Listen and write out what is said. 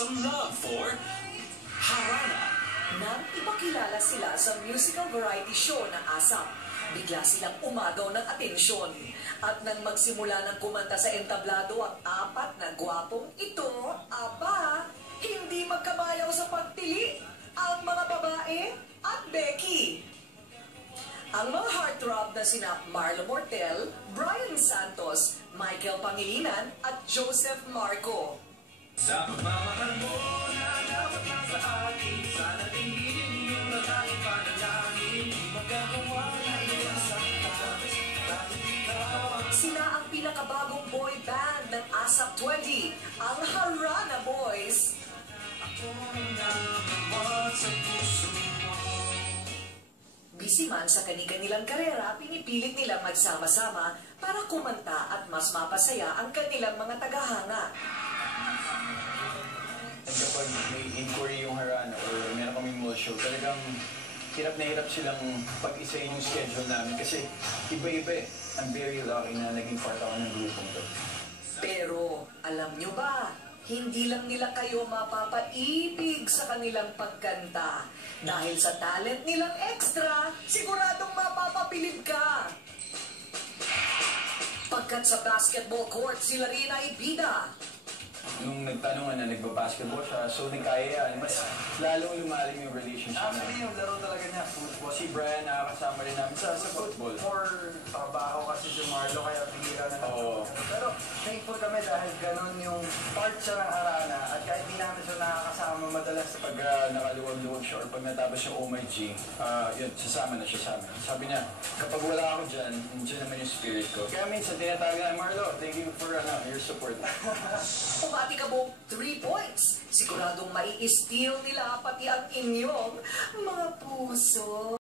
some love for Harana. Nang ipakilala sila sa musical variety show ng ASAP, bigla silang umagaw ng atensyon. At nang magsimula ng kumanta sa entablado ang apat na gwapong ito, aba, hindi magkabayaw sa pagtili ang mga babae at Becky. Ang mga heartthrob na sina Marlo Mortel, Brian Santos, Michael Pangilinan at Joseph Marco. Sa pagmamahal mo na dapat na sa akin, sana tingin yung natanging panalangin, magkakawa na iwasan Sila ang pinakabagong boy band ng ASAP 20, ang Harana Boys. Ako na mawag sa puso mo. Busy man sa kanilang karera, pinipilit nilang magsama-sama para kumanta at mas mapasaya ang kanilang mga tagahanga. Kapag may inquiry yung Harana or meron kaming mall show, talagang hirap na hirap silang pag-isayin yung schedule namin kasi iba-iba eh. I'm very lucky na naging part ako ng grupong to. Pero alam nyo ba, hindi lang nila kayo mapapaibig sa kanilang pagkanta. Dahil sa talent nilang extra, siguradong mapapabilib ka. Pagkat sa basketball court, sila rin ay bida. Nung nagtanungan na nagbabasketball siya, so nagkaya mas lalong lumalim yung relationship namin. Actually, yung laro talaga niya, football. Si Brian nakakasama rin namin sa football. More trabaho kasi si Marlo, kaya bihira na lang. Oo. Pero thankful kami dahil ganun yung part siya ng Harana at kahit di namin siya nakakasama madalas. Pag nakaluwag-luwag siya or pag natapos yung Oh My G, yun, sasama na siya sa amin. Sabi niya, kapag wala ako dyan, nandiyan naman yung spirit ko. Kaya minsan tinatawag na, Marlo, thank you for your support. Umati ka mo 3 points. Siguradong mai-steal nila pati ang inyong mga puso.